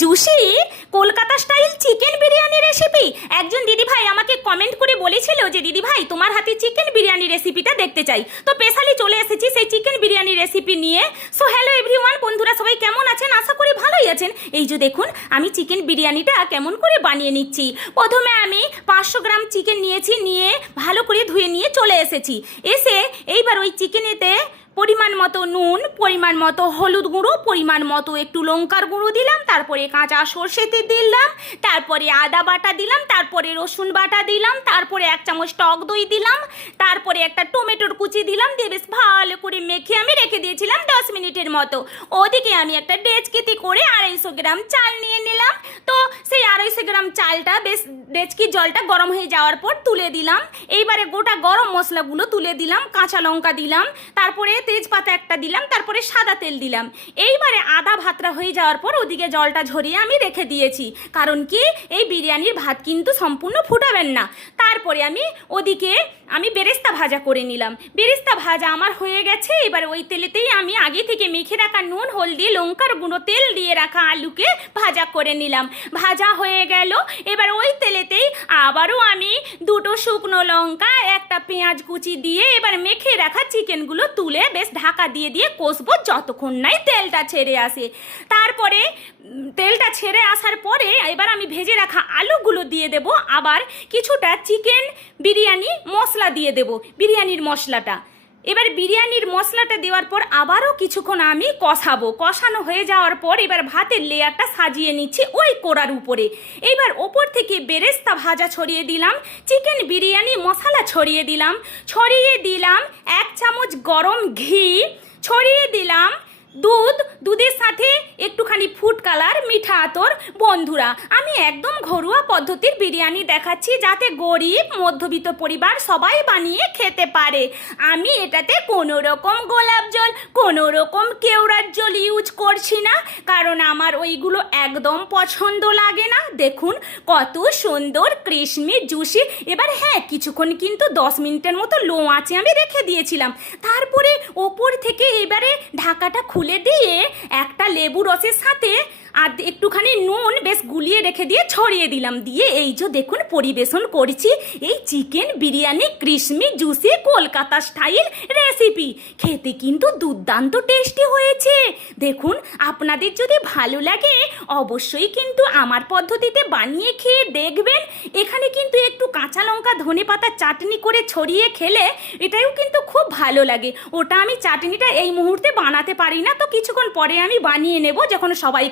Juicy Kolkata style chicken biryani recipe. একজন দিদিভাই আমাকে কমেন্ট করে বলেছিল যে দিদিভাই তোমার হাতে চিকেন বিরিয়ানি রেসিপিটা দেখতে চাই, তো স্পেশালি চলে এসেছি সেই চিকেন বিরিয়ানি রেসিপি নিয়ে। সো হ্যালো এভরিওয়ান, বন্ধুরা সবাই কেমন আছেন? আশা করি ভালোই আছেন। এই যে দেখুন আমি চিকেন বিরিয়ানিটা কেমন করে বানিয়ে নিচ্ছি। প্রথমে আমি 500 গ্রাম চিকেন নিয়েছি, নিয়ে ভালো করে ধুয়ে নিয়ে চলে এসেছি। এসে এইবার ওই চিকেনেতে পরিমাণ মতো নুন, পরিমাণ মতো হলুদ গুঁড়ো, পরিমাণ মতো একটু লঙ্কার গুঁড়ো দিলাম, তারপরে কাঁচা সর্ষে তেল দিলাম, তারপরে আদা বাটা দিলাম, তারপরে রসুন বাটা দিলাম, তারপরে 1 চামচ টক দই দিলাম, তারপরে একটা টমেটোর কুচি দিলাম, দিয়ে বেশ ভালো করে মেখে আমি রেখে দিয়েছিলাম 10 মিনিটের মতো। ওদিকে আমি একটা ডেচকিতে করে 250 গ্রাম চাল নিয়ে নিলাম। তো সেই 250 গ্রাম চালটা বেশ ডেচকির জলটা গরম হয়ে যাওয়ার পর তুলে দিলাম। এইবারে গোটা গরম মশলাগুলো তুলে দিলাম, কাঁচা লঙ্কা দিলাম, তারপরে তেজপাতা একটা দিলাম, তারপরে সাদা তেল দিলাম। এইবারে আদা ভাতটা হয়ে যাওয়ার পর ওদিকে জলটা ঝরিয়ে আমি রেখে দিয়েছি, কারণ কি এই বিরিয়ানির ভাত কিন্তু সম্পূর্ণ ফুটাবেন না। তারপরে ওদিকে আমি বেরেস্তা ভাজা করে নিলাম। বেরেস্তা ভাজা আমার হয়ে গেছে। এবার ওই তেলেতেই আমি আগে থেকে মেখে রাখা নুন, হলদি, লঙ্কার গুঁড়ো, তেল দিয়ে রাখা আলুকে ভাজা করে নিলাম। ভাজা হয়ে গেল। এবার ওই তেলেতেই আবারও আমি 2টো শুকনো লঙ্কা, একটা পেঁয়াজ কুচি দিয়ে এবার মেখে রাখা চিকেনগুলো তুলে বেশ ঢাকা দিয়ে দিয়ে কষবো যতক্ষণ নাই তেলটা ছেড়ে আসে। তারপরে তেলটা ছেড়ে আসার পরে এবার আমি ভেজে রাখা আলুগুলো দিয়ে দেব, আবার কিছুটা চিকেন বিরিয়ানি মশলা দিয়ে দেব, বিরিয়ানির মশলাটা। এবার বিরিয়ানির মশলাটা দেওয়ার পর আবারও কিছুক্ষণ আমি কষাবো। কষানো হয়ে যাওয়ার পর এবার ভাতের লেয়ারটা সাজিয়ে নিচ্ছি ওই কোড়ার উপরে। এবার ওপর থেকে বেরেস্তা ভাজা ছড়িয়ে দিলাম, চিকেন বিরিয়ানি মশলা ছড়িয়ে দিলাম, 1 চামচ গরম ঘি, ছড়িয়ে দিলাম দুধের সাথে একটুখানি ফুড কালার, মিঠা আতর। বন্ধুরা আমি একদম ঘরোয়া পদ্ধতির বিরিয়ানি দেখাচ্ছি, যাতে গরিব মধ্যবিত্ত পরিবার সবাই বানিয়ে খেতে পারে। আমি এটাতে কোনো রকম গোলাপ জল, কোনো রকম কেওড়ার জল ইউজ করছি না, কারণ আমার ওইগুলো একদম পছন্দ লাগে না। দেখুন কত সুন্দর ক্রিসমি জুসি। এবার হ্যাঁ, কিছুক্ষণ কিন্তু 10 মিনিটের মতো লো আঁচে আমি রেখে দিয়েছিলাম। তারপরে ওপর থেকে এবারে ঢাকাটা খুলে দিয়ে একটা লেবু রসের সাথে আর একটুখানি নুন বেশ গুলিয়ে রেখে দিয়ে ছড়িয়ে দিলাম। দিয়ে এই যে দেখুন পরিবেশন করছি এই চিকেন বিরিয়ানি ক্রিসমি জুসি কলকাতা স্টাইল রেসিপি। খেতে কিন্তু দুর্দান্ত টেস্টি হয়েছে। দেখুন আপনাদের যদি ভালো লাগে অবশ্যই কিন্তু আমার পদ্ধতিতে বানিয়ে খেয়ে দেখবেন। এখানে কিন্তু একটু কাঁচা লঙ্কা, ধনেপাতা চাটনি করে ছড়িয়ে খেলে এটাও কিন্তু খুব ভালো লাগে। ওটা আমি চাটনিটা এই মুহূর্তে বানাতে পারি না, তো কিছুক্ষণ পরে আমি বানিয়ে নেব যখন সবাই